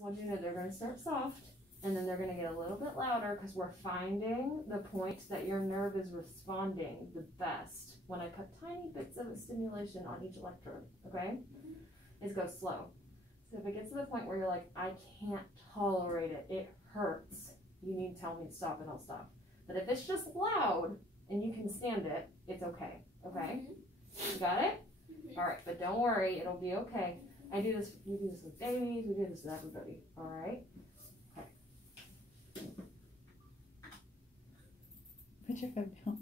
just want you to know they're going to start soft, and then they're going to get a little bit louder because we're finding the point that your nerve is responding the best when I put tiny bits of stimulation on each electrode, okay? Is go slow. So if it gets to the point where you're like, I can't tolerate it, it hurts, you need to tell me to stop and I'll stop. But if it's just loud and you can stand it, it's okay, okay? You got it? All right, but don't worry, it'll be okay. I do this, we do this with babies, we do this with everybody, all right? Okay. Put your phone down.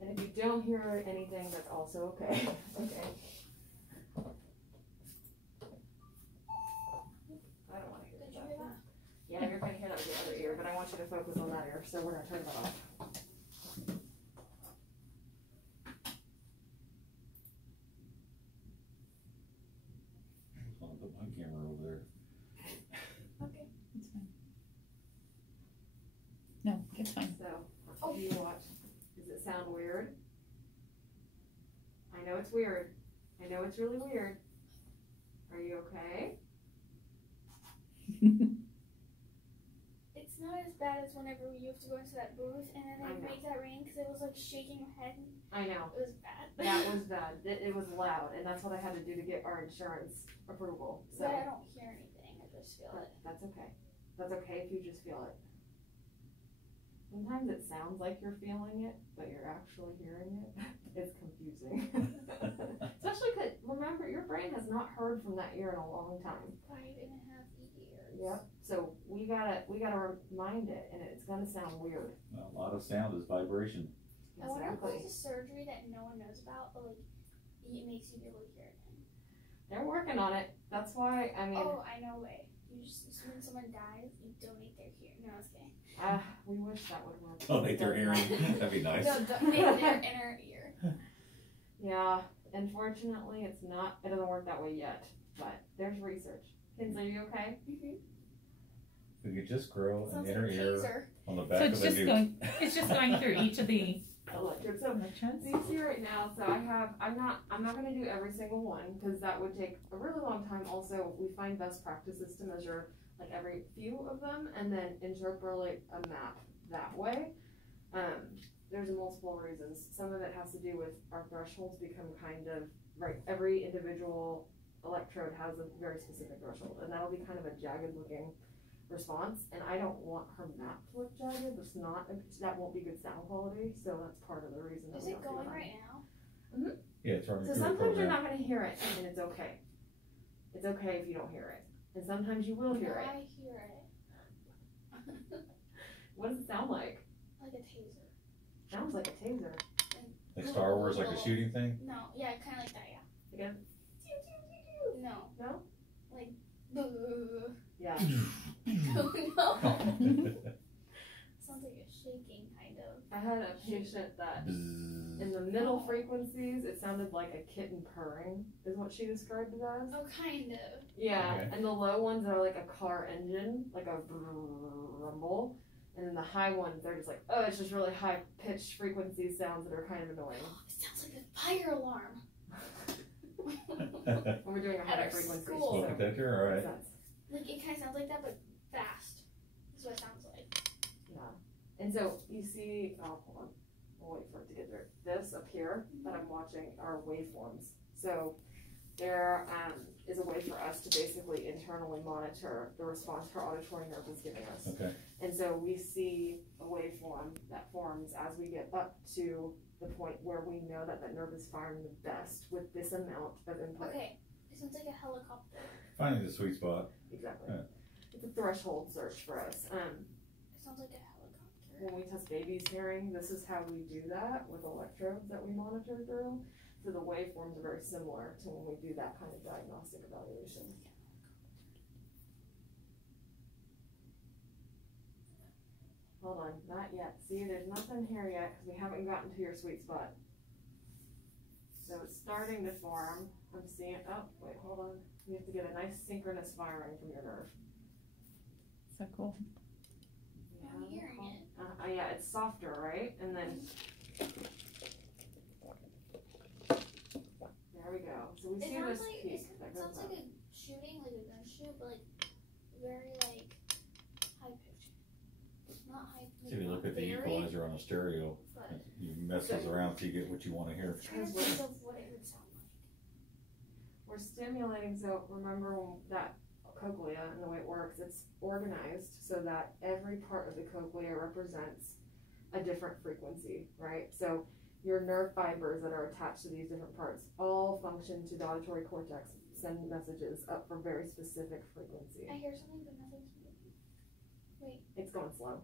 And if you don't hear anything, that's also okay. Okay. I don't want to hear that. Yeah, you're going to hear that with the other ear, but I want you to focus on that ear, so we're going to turn that off. I'll put my camera over there. Okay, it's fine. No, it's fine. So, do you watch? Does it sound weird? I know it's weird. I know it's really weird. Are you okay? It's not as bad as whenever you have to go into that booth and then they make that ring because it was like shaking my head. I know. It was bad. That was bad. It was loud, and that's what I had to do to get our insurance approval. So but I don't hear anything. I just feel it. That's okay. That's okay if you just feel it. Sometimes it sounds like you're feeling it, but you're actually hearing it. It's confusing. Especially because, remember, your brain has not heard from that ear in a long time. 5.5 years. Yep. So we gotta remind it, and it's gonna sound weird. A lot of sound is vibration. I wonder if there's a surgery that no one knows about, but like it makes you be able to hear it. They're working on it. That's why, I mean. Oh, I know a way. You just, when someone dies, you donate their hearing. No, I was kidding. We wish that would work. Donate their hearing. That'd be nice. No, donate their inner ear. Yeah, unfortunately, it doesn't work that way yet, but there's research. Kinsley, are you okay? We could just grow an inner like ear on the back So of it's the just dude. it's just going through each of the Electrodes. So you see right now, so I'm not going to do every single one because that would take a really long time. Also, we find best practices to measure like every few of them and then interpolate a map that way. There's multiple reasons. Some of it has to do with our thresholds become kind of, right, every individual electrode has a very specific threshold, and that'll be kind of a jagged looking response, and I don't want her map to look jagged. It's not, that won't be good sound quality, so that's part of the reason. Is it going right now? Mm-hmm. Yeah, it's running. So sometimes you're not going to hear it, and it's okay. It's okay if you don't hear it, and sometimes you will hear it. I hear it. What does it sound like? Like a taser. Sounds like a taser. Like Star Wars, like a shooting thing? No, yeah, kind of like that, yeah. Again? No. No? Like, Yeah. no. Sounds like a shaking, kind of. I had a patient that in the middle frequencies, it sounded like a kitten purring, is what she described it as. Oh, kind of. Yeah, Okay. and the low ones are like a car engine, like a rumble. And then the high ones, they're just like, oh, it's just really high pitched frequency sounds that are kind of annoying. It sounds like a fire alarm. When we're doing a high frequency. school. Smoke detector, all right. Like, it kind of sounds like that, but fast. That's what it sounds like. Yeah. And so you see, oh, hold on. I'll wait for it to get there. This up here that I'm watching are waveforms. So there is a way for us to basically internally monitor the response her auditory nerve is giving us. Okay. And so we see a waveform that forms as we get up to the point where we know that that nerve is firing the best with this amount of input. Okay, it sounds like a helicopter. Finding the sweet spot. Exactly. Yeah. It's a threshold search for us. It sounds like a helicopter. When we test babies' hearing, this is how we do that with electrodes that we monitor through. So the waveforms are very similar to when we do that kind of diagnostic evaluation. Hold on, not yet. See, there's nothing here yet because we haven't gotten to your sweet spot. So it's starting to form. I'm seeing, oh, wait, hold on. You have to get a nice synchronous firing from your nerve. so cool. I'm hearing it. Yeah, it's softer, right? And then, there we go. So we see It this sounds like, peak it that sounds goes up. like a shooting, like a gun too, but like very like high pitch. Not high pitch. See, if you look at the very, equalizer on a stereo, but you messes around till you get what you want to hear. I'm trying to think of what it would sound like. We're stimulating, so remember that cochlea and the way it works, it's organized so that every part of the cochlea represents a different frequency, right? So your nerve fibers that are attached to these different parts all function to the auditory cortex, send messages up for very specific frequency. I hear something, but nothing's moving. Wait. It's going slow.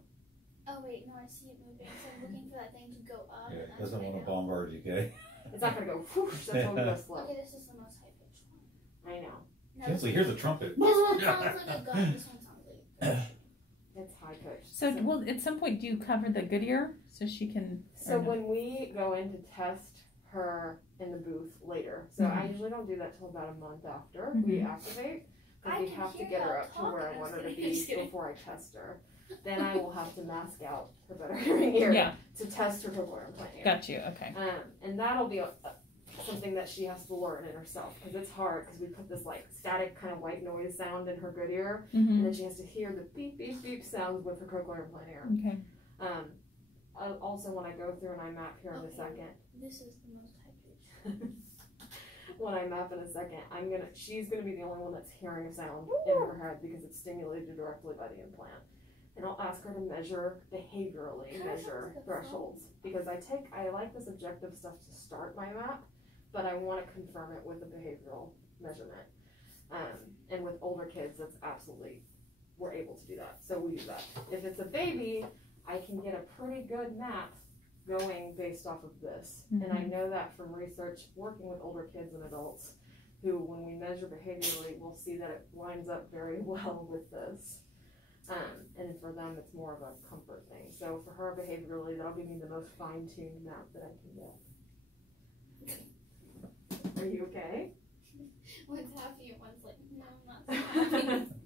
Oh wait, no, I see it moving. So I'm looking for that thing to go up. Yeah, and it that's doesn't what I want to know. bombard you, okay? It's not gonna go whoosh, that's why we go slow. Okay, this is the most high pitched one. I know. No, Kinsley, here's a trumpet. this one sounds like a gun. This one sounds like a It's high pitched. So, well, at some point, do you cover the good ear so she can? So or no? when we go in to test her in the booth later, so I usually don't do that till about a month after we activate, because I we can have to hear get her y'all up to where I talking. want her to I'm be just kidding. before I test her. Then I will have to mask out her better hearing ear Yeah. to test her cochlear implant ear. Got you. Okay. And that'll be something that she has to learn in herself, because it's hard, because we put this like static kind of white noise sound in her good ear, Mm-hmm. and then she has to hear the beep beep beep sounds with her cochlear implant ear. Okay. Also, when I go through and I map here in a Okay. second, This is the most high pitched. when I map in a second, she's gonna be the only one that's hearing a sound in her head because it's stimulated directly by the implant. And I'll ask her to measure behaviorally, Kinda measure sounds like a thresholds, because I like the subjective stuff to start my map, but I want to confirm it with a behavioral measurement. And with older kids, that's absolutely, we're able to do that. So we do that. If it's a baby, I can get a pretty good map going based off of this. And I know that from research working with older kids and adults, who when we measure behaviorally, we'll see that it lines up very well with this. And for them, it's more of a comfort thing. So for her behaviorally, that'll give me the most fine-tuned map that I can get. Are you okay? One's happy and one's like, no, I'm not so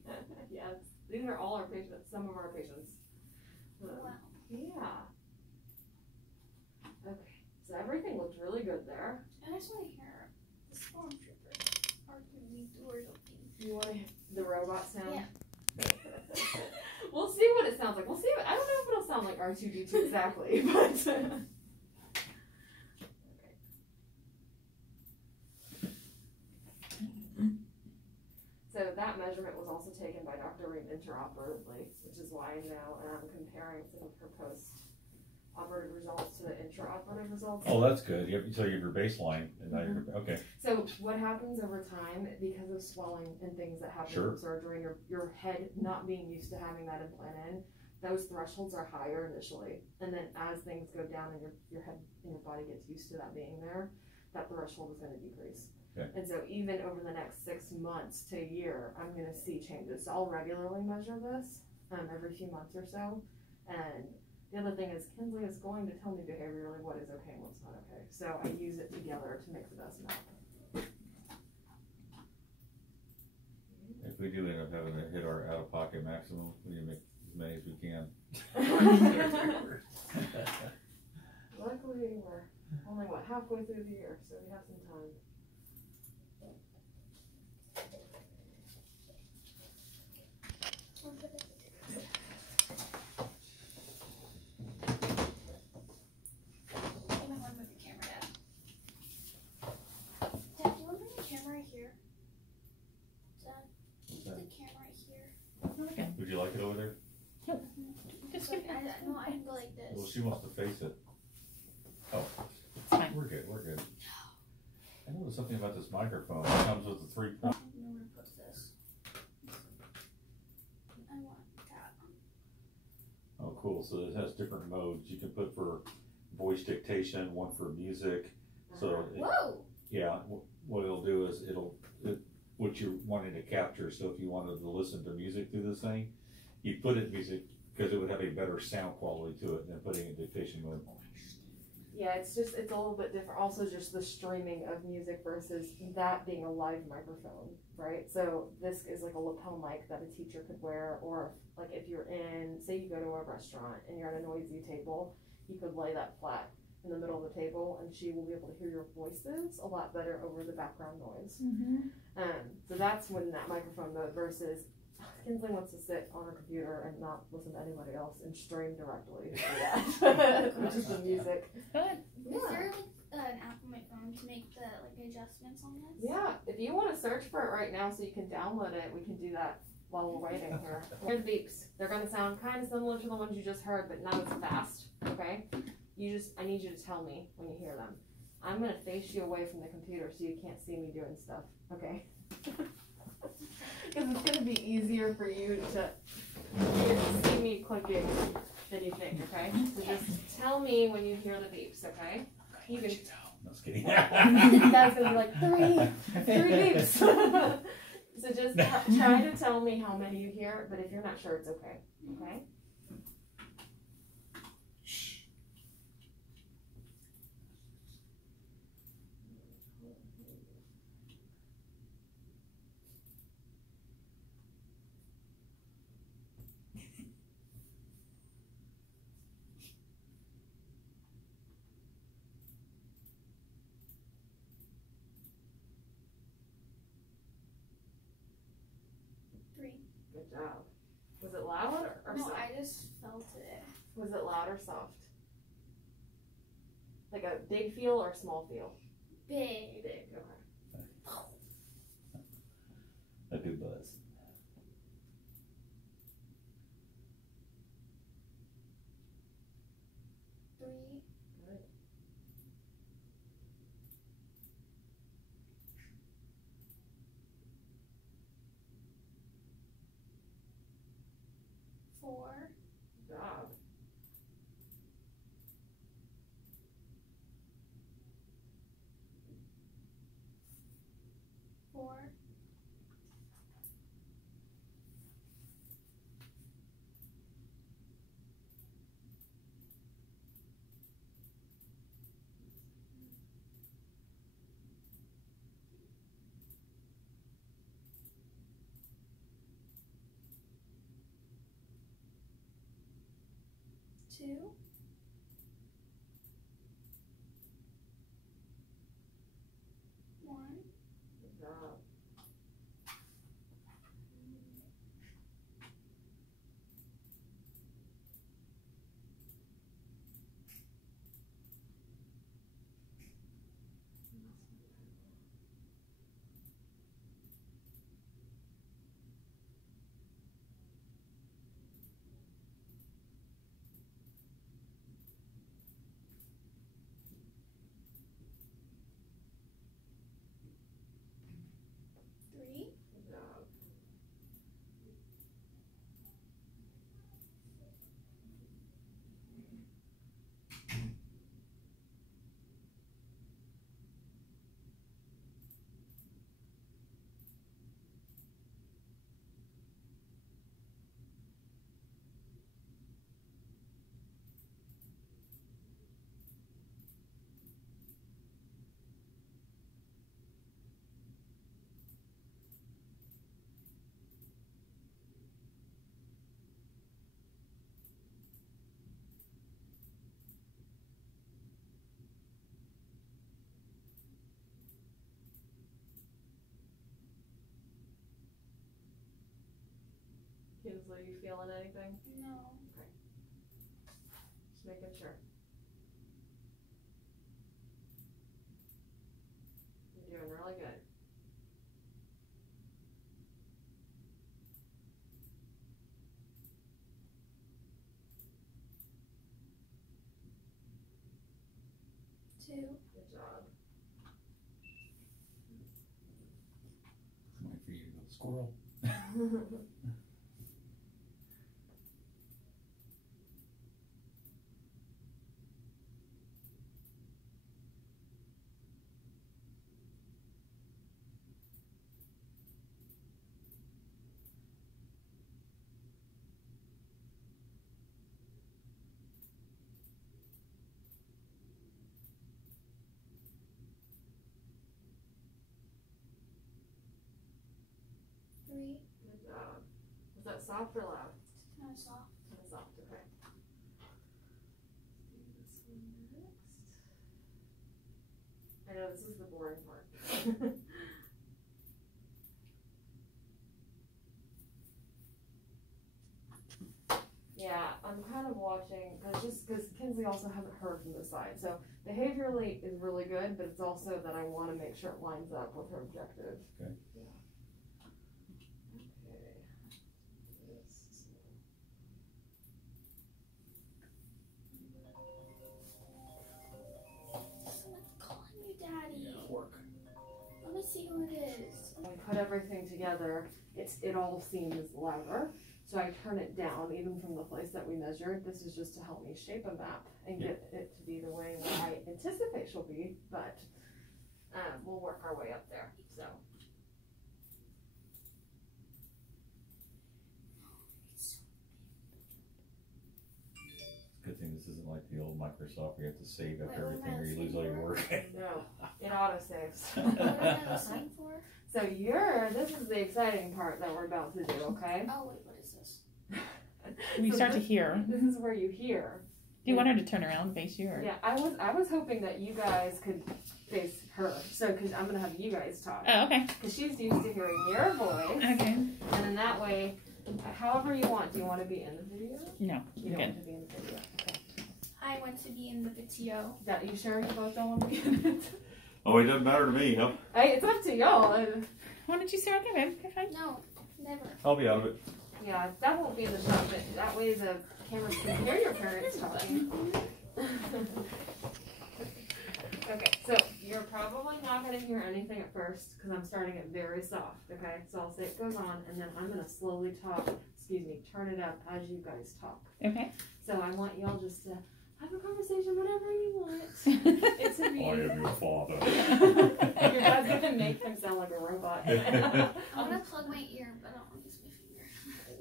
happy. Yes. These are all our patients, some of our patients. Wow. Yeah. Okay. So everything looks really good there. I just want to hear the stormtrooper arguing or something. You want to hear the robot sound? Yeah. We'll see what it sounds like. We'll see. I don't know if it'll sound like R2D2 exactly, but. So that measurement was also taken by Dr. Reed interoperatively, which is why now I'm comparing some of her post-operative results to the intraoperative results. Oh, that's good. So you have your baseline, and now you're okay. So what happens over time, because of swelling and things that happen Sure. in surgery, and your head not being used to having that implant in, those thresholds are higher initially, and then as things go down and your head and your body gets used to that being there, that threshold is going to decrease. Okay. And so even over the next 6 months to a year, I'm going to see changes. So I'll regularly measure this every few months or so. And the other thing is Kinsley is going to tell me behaviorally what is okay and what's not okay. So I use it together to make the best map. If we do end up having to hit our out-of-pocket maximum, we need to make as many as we can. Luckily, we're only, halfway through the year, so we have some time. You might want to move your camera, Dad. Dad, do you want to bring the camera right here? Dad, the camera right here. Okay. Would you like it over there? Just Like, give it. no, I can go like Well, this. she wants to face it. Oh, It's fine. we're good. We're good. I noticed something about this microphone. It comes with the 3. I don't know where to put this. I want that. Oh, cool. So it has different modes. You can put for voice dictation, one for music. So, Whoa! what it'll do is what you're wanting to capture. So if you wanted to listen to music through this thing, you put it in music because it would have a better sound quality to it than putting it in dictation mode. Yeah, it's a little bit different. Also, just the streaming of music versus that being a live microphone, right? So this is like a lapel mic that a teacher could wear, or like if you're say you go to a restaurant and you're at a noisy table, you could lay that flat in the middle of the table, and she will be able to hear your voices a lot better over the background noise. So that's when that microphone mode versus Kinsley wants to sit on her computer and not listen to anybody else and stream directly to that, which is the music. Good. Is there like an app on my phone to make the adjustments on this? Yeah, if you want to search for it right now so you can download it, we can do that while we're waiting here. Here are the beeps. They're going to sound kind of similar to the ones you just heard, but not as fast, okay? I need you to tell me when you hear them. I'm going to face you away from the computer so you can't see me doing stuff, okay? Because it's going to be easier for you to see me clicking than you think, okay? So just tell me when you hear the beeps, okay? You can. No, just kidding. That's going to be like three beeps. So just try to tell me how many you hear, but if you're not sure, it's okay, okay? Good job. Was it loud or No, soft? I just felt it. Was it loud or soft? Like a big feel or small feel? Big. Big, okay. A good buzz. Three. Good. Four. Good job. Four. Two. One. Good job. Three. Good job. Kinsley, you feeling anything? No. Just making sure. You're doing really good. Two. Good job. I'm waiting for you to go squirrel. Three. Good job. Was that soft or loud? Kind of soft. Kind of soft, okay. Do this one next. I know this is the boring part. Yeah, I'm kind of watching, because Kinsley also hasn't heard from the side. So behaviorally is really good, but it's also that I want to make sure it lines up with her objective. Okay. Yeah. Okay. Yes. Someone's calling you, Daddy. Yeah, work. Let me see who it is. When I put everything together, it all seems louder. So I turn it down, even from the place that we measured. This is just to help me shape a map and get it to be the way that I anticipate she'll be, but we'll work our way up there, so. Good thing this isn't like the old Microsoft where you have to save after Wait, what everything am I or you lose all your work. No, it auto-saves. What am I listening for? So this is the exciting part that we're about to do, okay? Oh, wait, what is this? We So start to this- hear. This is where you hear. Do you want her to turn around and face you? Or? Yeah, I was hoping that you guys could face her. So, because I'm going to have you guys talk. Oh, okay. Because she's used to hearing your voice. Okay. And then that way, however you want. Do you want to be in the video? No. You don't Good. want to be in the video. Okay. I want to be in the video. That you sure you both don't want to be in it? Oh, it doesn't matter to me. Hey, it's up to y'all. Why don't you sit right there, babe? Okay, fine. No, never. I'll be out of it. Yeah, that won't be in the shot, but that way the cameras can hear your parents talking. Okay, so you're probably not going to hear anything at first because I'm starting it very soft, okay? So I'll say it goes on, and then I'm going to slowly turn it up as you guys talk. Okay. So I want y'all just to have a conversation whenever you want. It's a I am your father. Your dad's going to make him sound like a robot. I want to plug my ear, but I don't want to use my finger.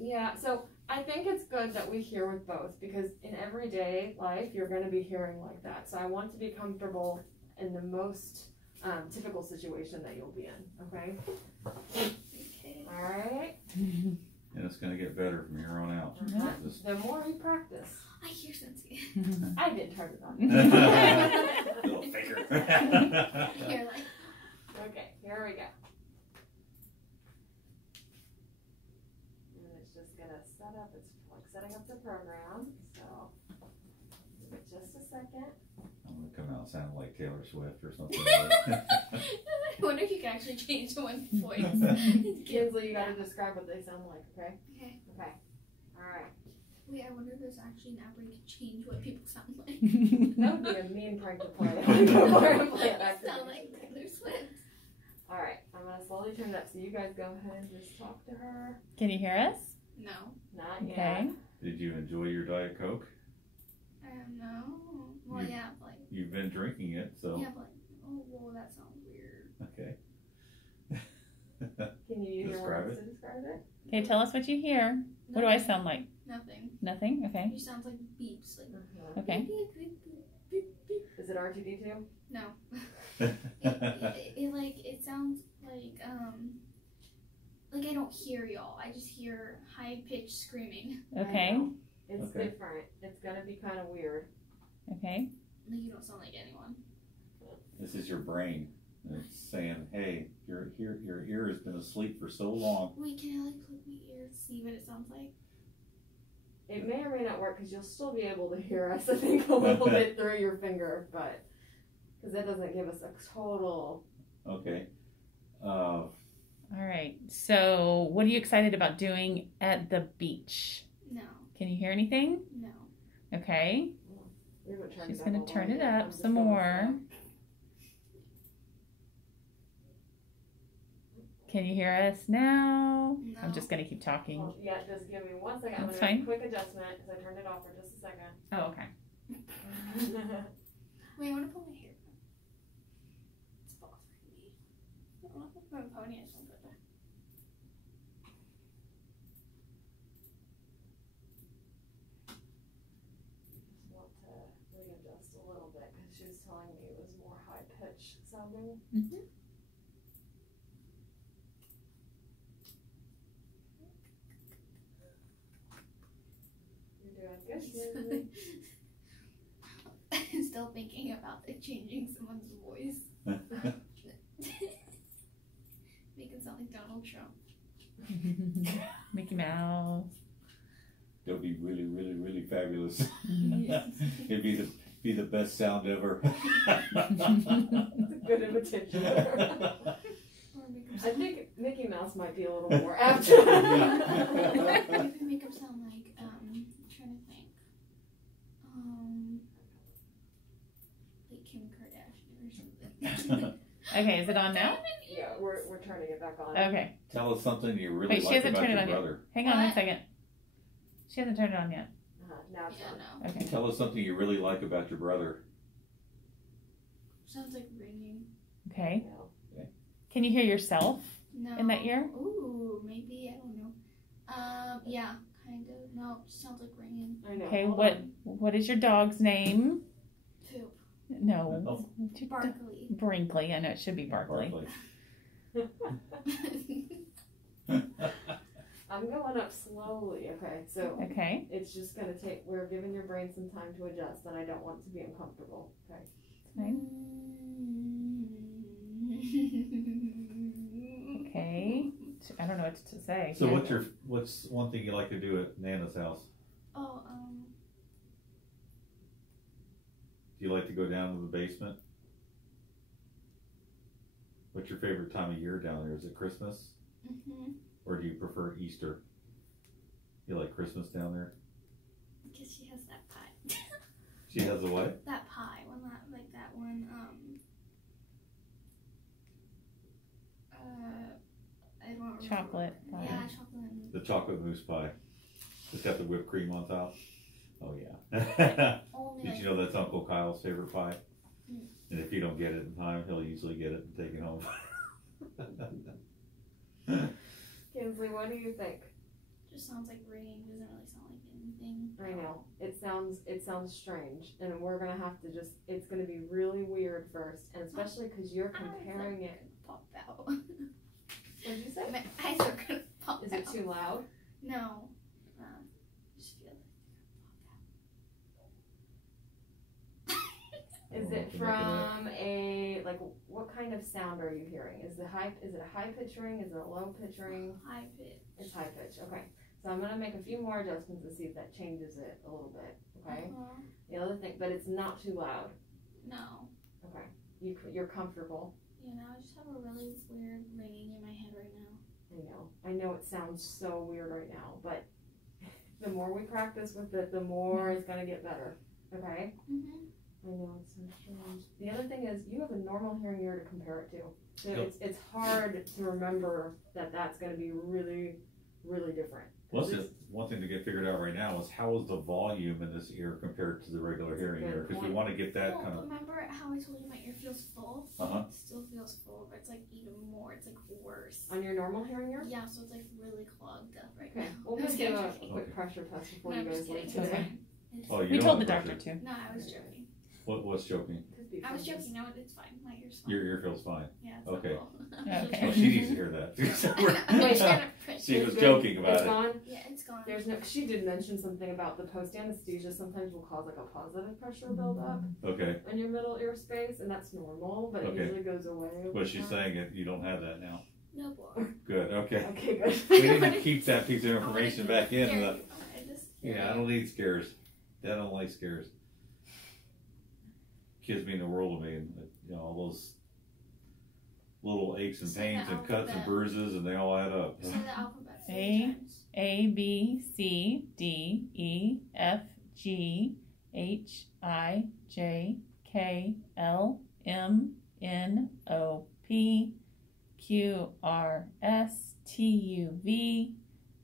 Yeah, so I think it's good that we hear with both because in everyday life, you're going to be hearing like that. So I want to be comfortable in the most typical situation that you'll be in, okay? Okay. All right? And it's going to get better from here on out. Just- The more you practice. I hear something. I didn't turn it on. Little faker. Here, like. Okay, here we go. And it's just going to set up, it's like setting up the program. So, give it just a second. I'm going to come out sounding like Taylor Swift or something. I wonder if you can actually change one voice. Kinsley, you got to describe what they sound like, okay? Okay. Okay. All right. Wait, I wonder if there's actually an app where you can change what people sound like. That would be a mean prank to play. Play it back to Sound me. like Taylor Swift. All right, I'm gonna slowly turn it up. So you guys go ahead and just talk to her. Can you hear us? No. Not yet. Okay. Did you enjoy your Diet Coke? No. Well, yeah, like. You've been drinking it, so. Yeah, but. Oh, well, that sounds weird. Okay. Can you use your Describe words it. to describe it? Okay, tell us what you hear. What do I sound like? Nothing. Nothing? Okay. You sound like beeps. Like. Okay. Beep, beep, beep, beep, beep. Is it R2D2? No. It sounds like I don't hear y'all. I just hear high pitched screaming. Okay. It's Okay. different. It's gonna be kind of weird. Okay. Like you don't sound like anyone. This is your brain. And it's saying, hey, your ear has been asleep for so long. Wait, can I like plug my ear to see what it sounds like? It may or may not work because you'll still be able to hear us, I think, a little bit through your finger, but because that doesn't give us a total. Okay. All right. So, what are you excited about doing at the beach? No. Can you hear anything? No. Okay. We haven't turned She's it going up to a turn lot it yet. I'm up just some going more. slow. Can you hear us now? No. I'm just going to keep talking. Well, yeah, just give me 1 second. I'm That's gonna make a fine. quick adjustment because I turned it off for just a second. Oh, okay. Wait, I want to pull my hair back. It's bothering me. I don't want to put my pony. I just want to put it back. Just want to readjust a little bit because she was telling me it was more high pitched sounding. Mm-hmm. You're doing good, Kinsley. I'm still thinking about changing someone's voice. Make it sound like Donald Trump. Mickey Mouse. It'll be really, really, really fabulous. Yeah. It'd be the best sound ever. That's a good imitation. Or make him I sound, think Mickey Mouse might be a little more apt. you can make him sound like, I'm trying to think. Like Kim Kardashian or something. Okay, is it on now? Yeah, we're turning it back on. Okay. Tell us something you really Wait, she like hasn't about turned it your on yet. brother. Hang on one What? second. She hasn't turned it on yet. Now it's Yeah, on. no. Okay. Tell us something you really like about your brother. Sounds like ringing. Okay. Yeah. Can you hear yourself? No. In that ear? Ooh, maybe, I don't know. Yeah, kind of. No, it just sounds like ringing. I know. Okay, Hold what is your dog's name? Poop. No. Oh. Barkley. Brinkley. I know it should be Barkley. I'm going up slowly, okay? So Okay. it's just gonna take, we're giving your brain some time to adjust, and I don't want it to be uncomfortable, okay? Fine. Okay. I don't know what to say. So what's one thing you like to do at Nana's house? Oh, Do you like to go down to the basement? What's your favorite time of year down there? Is it Christmas? Or do you prefer Easter? You like Christmas down there? because she has that pie. She has a what? That pie, one that, like that one, I don't remember. Chocolate pie. Yeah, chocolate. And The chocolate mousse pie. It's got the whipped cream on top. Oh yeah. only Did like, you know that's Uncle Kyle's favorite pie? Mm. And if you don't get it in time, he'll usually get it and take it home. Kinsley, what do you think? just sounds like ringing. Doesn't really sound like anything. I know. It sounds strange, and we're gonna have to just, it's gonna be really weird first, and especially because you're comparing it. Pop out. What did you say? My eyes are gonna pop Is out. it too loud? No. Just feel it. Is it from a, like, what kind of sound are you hearing? Is it a high pitch ring? Is it a low pitch ring? High pitch. It's high pitch, okay. So I'm gonna make a few more adjustments to see if that changes it a little bit, okay? The other thing, but it's not too loud, No. okay? You're comfortable. You know, I just have a really weird ringing in my head right now. I know it sounds so weird right now, but the more we practice with it, the more it's gonna get better, okay? I know, it's so strange. The other thing is, you have a normal hearing ear to compare it to. So Yep. it's hard to remember that that's gonna be really, really different. Well, one thing to get figured out right now is how is the volume in this ear compared to the regular hearing ear? Because we want to get that Well, kind of. remember how I told you my ear feels full? Uh-huh. It still feels full, but it's like even more. It's like worse. On your normal hearing ear? Yeah, so it's like really clogged up right Okay, now. we'll I'm just just do a kidding. quick pressure test before No, you I'm guys just leave kidding. today. It's Oh, you We don't told the have doctor pressure. too. No, I was joking. What's joking? I was joking. No, it's fine. My ear's fine. Your ear feels fine. Yeah, it's Okay. not full. Okay. Oh, she needs to hear that. I'm trying to push She it. was It's joking good. about It's it. gone. Yeah, it's gone. There's no. She did mention something about the post anesthesia sometimes will cause like a positive pressure buildup Okay. in your middle ear space, and that's normal, but it Okay. usually goes away. over But she's time. saying it. You don't have that now. No more. Good. Okay. Okay, good. We need to keep that piece of information back in. Scare you. I just- Yeah, I don't need scares. Dad don't like scares. Kids mean the world to me, and all those little aches and Say pains the and cuts and alphabet. bruises, and they all add up. Say the alphabet 4 A. times. A B C D E F G H I J K L M N O P Q R S T U V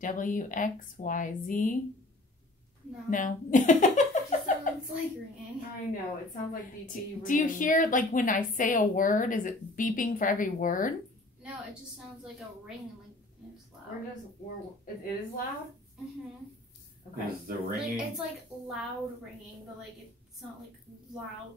W X Y Z. No. No. It just sounds like ringing. I know, it sounds like BT. Do you ringing. hear, like, when I say a word, is it beeping for every word? No, it just sounds like a ring. Like it's loud. It is loud? Okay. Is the ringing? Like, it's like loud ringing, but like it's not like loud.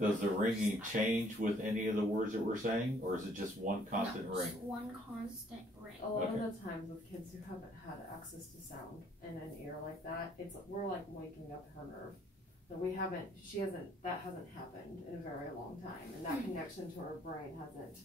Does the ringing change with any of the words that we're saying, or is it just one constant No, ring? just one constant ring. A lot Okay. of the times with kids who haven't had access to sound in an ear like that, we're like waking up her nerve. that that hasn't happened in a very long time, and that connection to her brain hasn't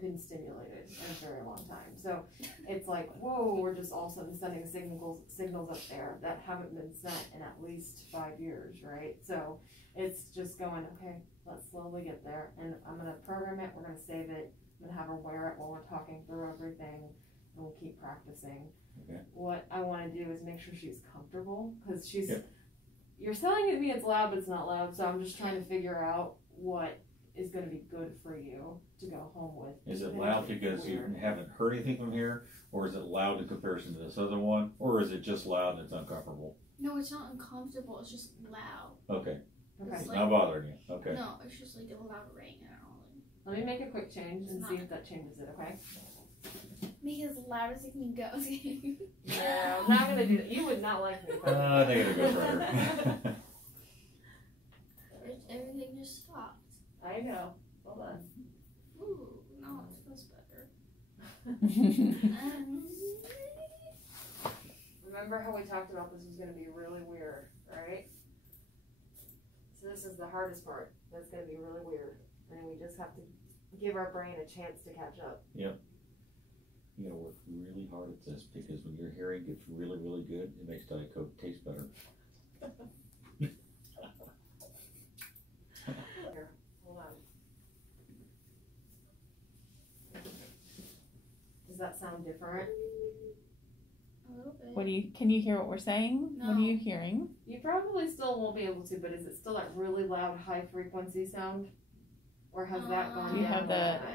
been stimulated in a very long time. So it's like, whoa, we're just all of a sudden sending signals up there that haven't been sent in at least 5 years, right? So it's just going, okay, let's slowly get there, and I'm gonna program it, we're gonna save it, I'm gonna have her wear it while we're talking through everything, and we'll keep practicing. Okay. What I wanna do is make sure she's comfortable, because you're telling me it's loud, but it's not loud, so I'm just trying to figure out what is going to be good for you to go home with. Is it loud because you haven't heard anything from here, or is it loud in comparison to this other one, or is it just loud and it's uncomfortable? No, it's not uncomfortable. It's just loud. Okay. Okay. It's not bothering you. Okay. No, it's just like a loud ring. Let me make a quick change and see if that changes it, okay? Make it as loud as it can go. No, I'm not going to do that. You would not like me. Negative ghostwriter. Everything just stopped. I know. Hold on. Ooh, no, it feels better. Remember how we talked about this was going to be really weird, right? So this is the hardest part. That's going to be really weird. And we just have to give our brain a chance to catch up. Yep. You gotta work really hard at this, because when your hearing gets really, really good, it makes Diet Coke taste better. Here, hold on. Does that sound different? A little bit. Can you hear what we're saying? No. What are you hearing? You probably still won't be able to, but is it still that really loud, high frequency sound? Or has that gone Do you down have a little bit?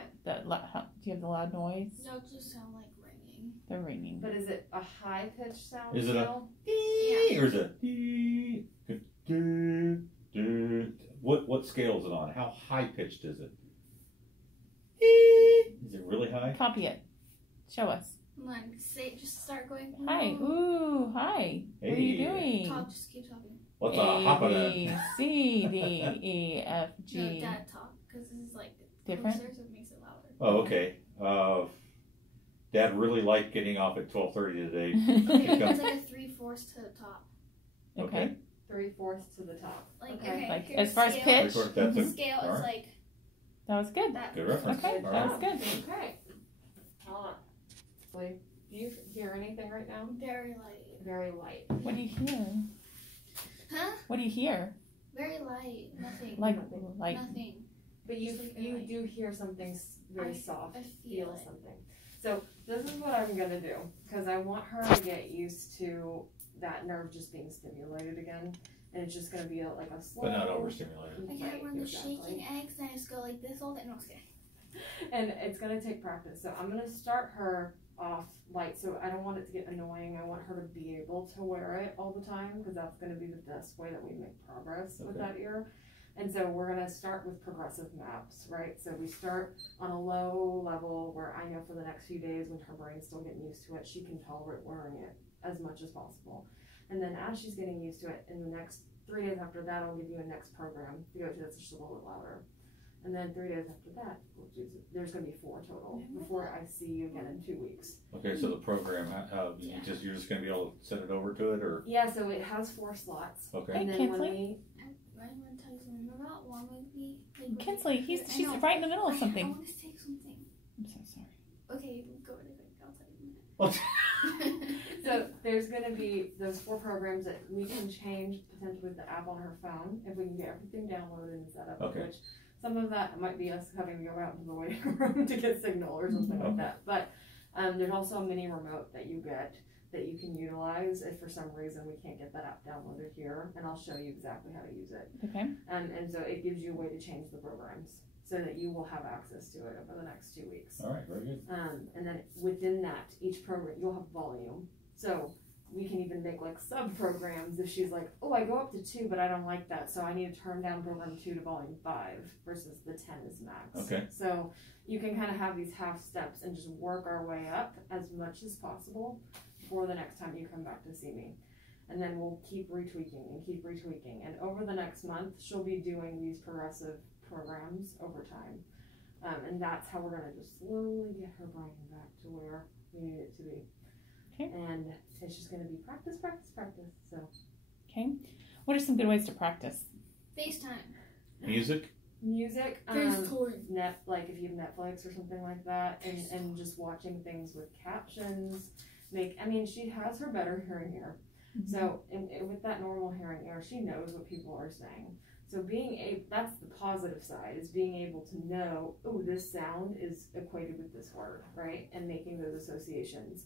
Do you have the loud noise? No, it just sound like ringing. The ringing. But is it a high pitched sound Is it still? Or is it what scale is it on? How high pitched is it? Is it really high? Copy it. Show us. Come on, just start going. Hi. Ooh, hi. What are you doing? Talk, just keep talking. What's a hop of A, B, C, D, E, F, G. No, Dad talk, because this is like Different? closer, so it makes it louder. Oh, okay. Dad really liked getting off at 12:30 today. Okay, it's like a 3/4 to the top. Okay. 3/4 to the top. Like, Okay. Like, here's as far as scale. pitch? That's The it. scale All is right. like That was good. that. Good reference. Okay, All that right. was good. Okay. Hold on. Wait, do you hear anything right now? Very light. Very light. What do you hear? Huh? What do you hear? Very light. Nothing. Like, Nothing. But you Just like you light. do hear something very soft. I feel it. Something. So this is what I'm gonna do, because I want her to get used to that nerve just being stimulated again, and it's just gonna be like a slow. But not overstimulated. I can't run the exactly. shaking eggs and I just go like this all day. No, I'm just kidding. And it's gonna take practice. So I'm gonna start her off light. So I don't want it to get annoying. I want her to be able to wear it all the time, because that's gonna be the best way that we make progress with that ear. And so we're gonna start with progressive maps, right? So we start on a low level where I know for the next few days, when her brain's still getting used to it, she can tolerate wearing it as much as possible. And then as she's getting used to it, in the next 3 days after that, I'll give you a next program to go to that's just a little bit louder. And then 3 days after that, there's going to be 4 total before I see you again in 2 weeks. Okay, so the program, you're just going to be able to send it over to it, or? Yeah, so it has 4 slots. Okay. And then Kinsley? I'm going to tell you something. Remember that one movie? Like, Kinsley, she's I know. right in the middle of I something. want to say something. I'm so sorry. Okay, go really quick. I'll tell you in a minute. So there's going to be those 4 programs that we can change potentially with the app on her phone if we can get everything downloaded and set up. Okay. Which some of that might be us having to go out into the waiting room to get signal or something like that. But there's also a mini remote that you get that you can utilize if for some reason we can't get that app downloaded here, and I'll show you exactly how to use it. Okay. And so it gives you a way to change the programs so that you will have access to it over the next 2 weeks. All right, very good. And then within that, each program, you'll have volume. So we can even make like sub-programs if she's like, oh, I go up to 2, but I don't like that, so I need to turn down program 2 to volume 5 versus the 10 is max. Okay. So you can kind of have these half steps and just work our way up as much as possible for the next time you come back to see me. And then we'll keep retweaking and keep retweaking. And over the next month, she'll be doing these progressive programs over time. And that's how we're going to just slowly get her brain back to where we need it to be. Okay. And it's just going to be practice, practice, practice. So. Okay. What are some good ways to practice? FaceTime. Music? Music, FaceTime. like if you have Netflix or something like that, and just watching things with captions. She has her better hearing ear. So, and with that normal hearing ear, she knows what people are saying. So that's the positive side, is being able to know, oh, this sound is equated with this word, right? And making those associations.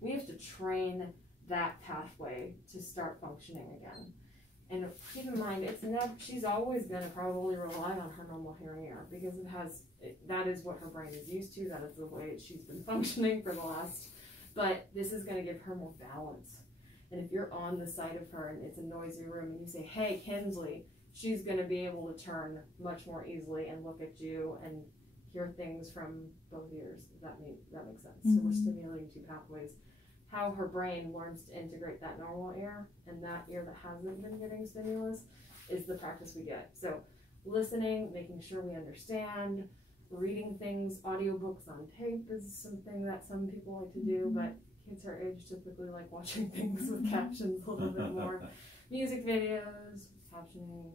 We have to train that pathway to start functioning again. And keep in mind, she's always going to probably rely on her normal hearing ear, because that is what her brain is used to. That is the way she's been functioning for the last, but this is going to give her more balance. And if you're on the side of her and it's a noisy room and you say, hey, Kinsley, she's going to be able to turn much more easily and look at you and hear things from both ears. That makes sense. So we're stimulating two pathways. How her brain learns to integrate that normal ear and that ear that hasn't been getting stimulus is the practice we get. So listening, making sure we understand, reading things, audiobooks on tape is something that some people like to do, but kids our age typically like watching things with captions a little bit more. Music videos, captioning,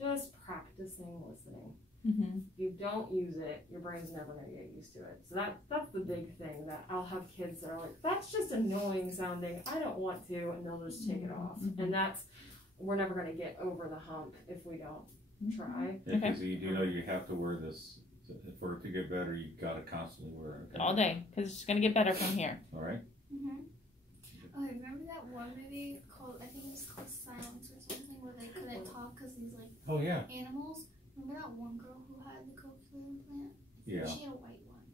just practicing listening. If you don't use it, your brain's never going to get used to it. So that's the big thing, that I'll have kids that are like, that's just annoying sounding, I don't want to, and they'll just take it off. And we're never going to get over the hump if we don't try. Because you have to wear this, for it to get better, you got to constantly wear it. Okay? All day, because it's going to get better from here. All right. Oh, remember that one movie called, I think it was called Silence or something, where they couldn't talk because these animals? Remember that one girl who had the cochlear implant? Yeah. She had a white one.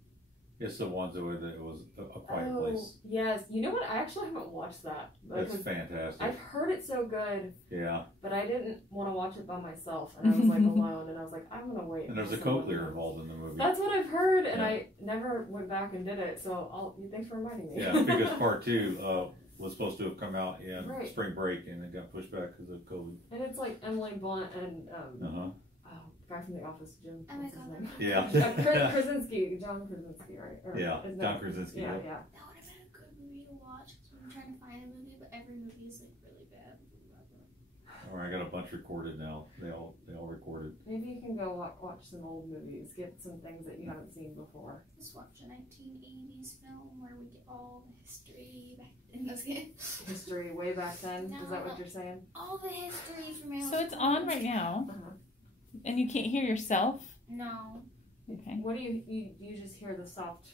It's the ones where it was a quiet place. Yes. You know what? I actually haven't watched that. That's fantastic. I've heard it so good. Yeah. But I didn't want to watch it by myself, and I was like alone, and I was like, I'm gonna wait. And there's a Cochlear involved in the movie. That's what I've heard, and I never went back and did it. So thanks for reminding me. Yeah, because part 2 was supposed to have come out in spring break, and it got pushed back because of COVID. And it's like Emily Blunt and guy from The Office, Jim. Oh my God. Yeah. Krasinski, John Krasinski, right? John Krasinski. Yeah. That would have been a good movie to watch, because I'm trying to find a movie, but every movie is like really bad. All right, I got a bunch recorded now. They all recorded. Maybe you can go watch some old movies, get some things that you haven't seen before. Let's watch a 1980s film where we get all the history back in those games. History way back then? No, is that what you're saying? All the history from So it's on right now, and you can't hear yourself? No. Okay. What do you just hear the soft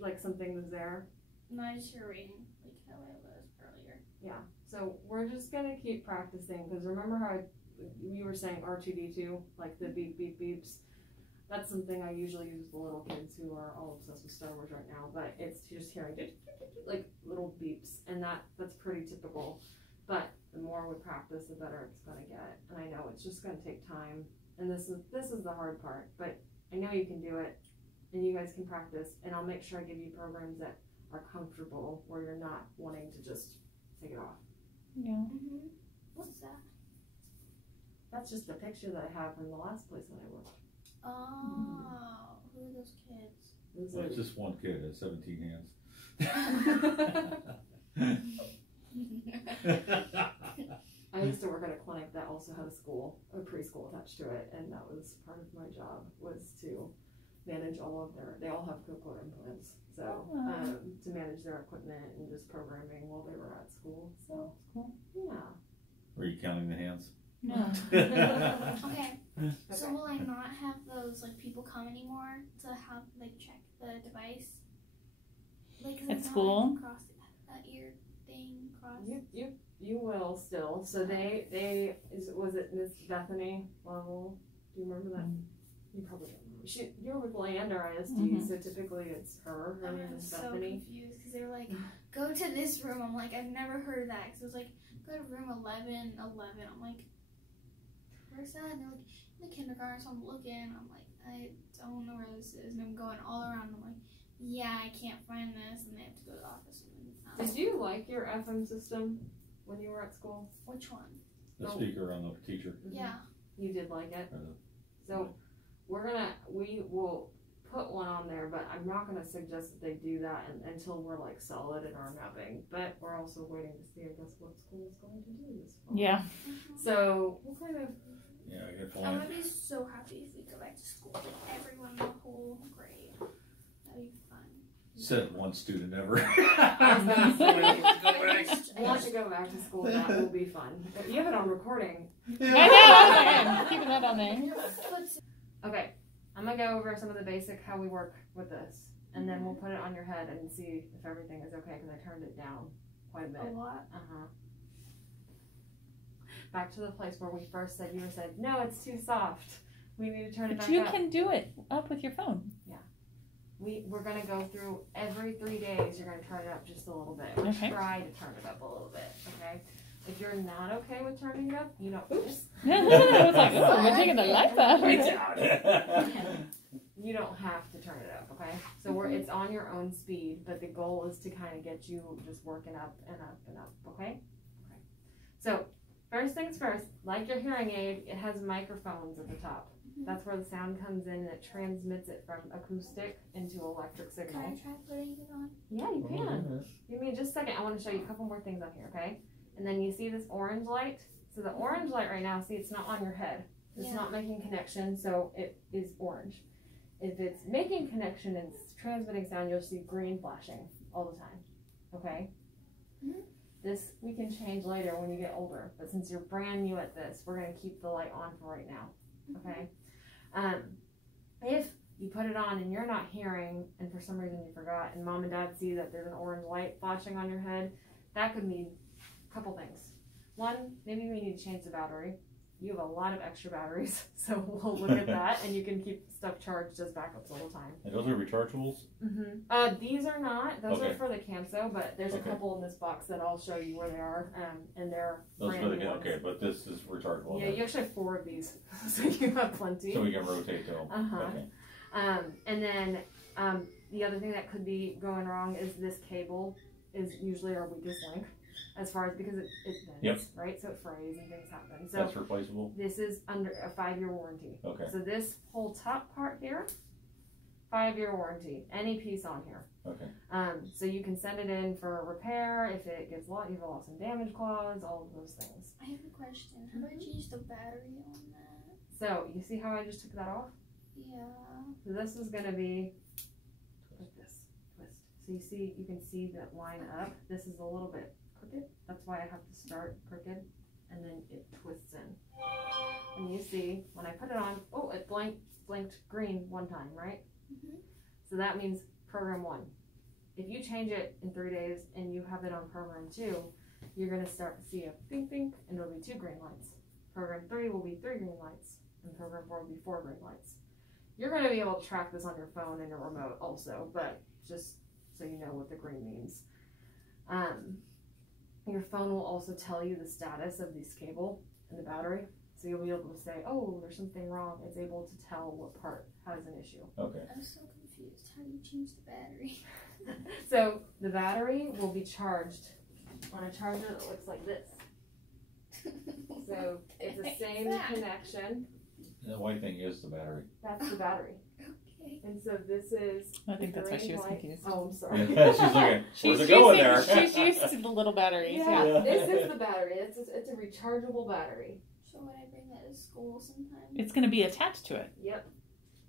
like something was there? No, I just hear reading, like how I was earlier. Yeah. So we're just gonna keep practicing, because remember how you were saying R2D2, like the beep beep beeps. That's something I usually use with the little kids who are all obsessed with Star Wars right now. But it's just hearing like little beeps, and that's pretty typical. But the more we practice, the better it's gonna get. And I know it's just gonna take time, and this is the hard part. But I know you can do it, and you guys can practice. And I'll make sure I give you programs that are comfortable, where you're not wanting to just take it off. Yeah. What's that? That's just a picture that I have from the last place that I worked. Oh, who are those kids? Well, it's just one kid at 17 hands. I used to work at a clinic that also had a preschool attached to it, and that was part of my job, was to manage they all have cochlear implants. So to manage their equipment and just programming while they were at school. So cool. Yeah. Were you counting the hands? No. Okay. So will I not have those like people come anymore to have check the device? At school? Cross that ear thing cross. You will still. So was it Miss Bethany Level? Do you remember that? You probably don't remember. You're with Leander ISD, so typically it's her. Her name is Bethany. So confused, because they were like, go to this room. I'm like, I've never heard of that. Because it was like, go to room 11. I'm like, where's that? And they're like, in the kindergarten. So I'm looking. I'm like, I don't know where this is. And I'm going all around. I'm like, yeah, I can't find this. And they have to go to the office. Did you like your FM system when you were at school? Which one? The speaker on the teacher. Yeah. You did like it? So we will put one on there, but I'm not going to suggest that they do that until we're like solid in our mapping. But we're also waiting to see, I guess, what school is going to do this fall. Yeah. So we'll kind of. Yeah, good I'm point. gonna be so happy if we go back to school, like everyone in the whole grade. That'd be fun. Said one student ever. I was gonna say, Go want to go back to school. That will be fun. But you have it on recording. I know. I'm keeping that on there. Okay, I'm gonna go over some of the basic how we work with this, and then we'll put it on your head and see if everything is okay because I turned it down quite a bit. A lot. Back to the place where we first said you said no, it's too soft. We need to turn it But back you up. can do it up with your phone. We're gonna go through every 3 days. You're gonna turn it up just a little bit. Or Okay. try to turn it up a little bit. Okay. If you're not okay with turning it up, you don't. Oops. I was like, oh, we're taking the lights off. Lights out. You don't have to turn it up, okay? So it's on your own speed, but the goal is to kind of get you just working up and up and up, okay? Okay. So first things first, like your hearing aid, it has microphones at the top. That's where the sound comes in and it transmits it from acoustic into electric Can signal. I try putting it on? Yeah, you can. Give me just a second. I want to show you a couple more things on here, okay? And then you see this orange light? So the orange light right now, see, it's not on your head. It's not making connection, so it is orange. If it's making connection and transmitting sound, you'll see green flashing all the time, okay? This we can change later when you get older, but since you're brand new at this, we're going to keep the light on for right now, okay? If you put it on and you're not hearing, and for some reason you forgot, and mom and dad see that there's an orange light flashing on your head, that could mean a couple things. One, maybe we need to change the battery. You have a lot of extra batteries, so we'll look at that, and you can keep stuff charged as backups all the time. And those are rechargeables? These are not. Those Okay. are for the Camso, but there's a Okay. couple in this box that I'll show you where they are, and they're Those brand are the new ones. okay, but this is rechargeable. Yeah, then. you actually have 4 of these, so you have plenty. So we can rotate them. Okay. And then the other thing that could be going wrong is this cable is usually our weakest link, as far as because it bends, right? So it frays and things happen. So that's replaceable? this is under a 5-year warranty. Okay. So this whole top part here, 5-year warranty. Any piece on here. Okay. So you can send it in for a repair if it gets lost. You have a loss and damage clause, all of those things. I have a question. How do I change the battery on that? So you see how I just took that off? Yeah. So this is going to be like this, twist. So you can see that line up. This is a little bit crooked. That's why I have to start crooked, and then it twists in. And you see when I put it on, oh, it blinked green one time, right? So that means program 1. If you change it in 3 days and you have it on program 2, you're going to start to see a bink bink, and it'll be 2 green lights. Program 3 will be 3 green lights, and program 4 will be 4 green lights. You're going to be able to track this on your phone and your remote also, but just so you know what the green means. Your phone will also tell you the status of this cable and the battery, so you'll be able to say, oh, there's something wrong. It's able to tell what part has an issue. Okay. I'm so confused. How do you change the battery? So the battery will be charged on a charger that looks like this. So it's the same connection. The white thing is the battery. That's the battery. Okay. And so this is. I think that's why she was green light. confused. Oh, I'm sorry. Yeah, she's looking. Where's it going there? She's used to the little batteries. Yeah, this is the battery. It's a rechargeable battery. So would I bring that to school sometime? It's going to be attached to it. Yep.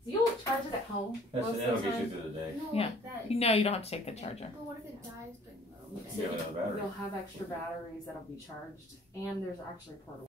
So you'll charge it at home most That'll of the get you time. through the day. No, Yeah. like that. No, you don't have to take the charger. But what if it dies during the You have another battery. You'll have extra batteries that'll be charged, and there's actually portable.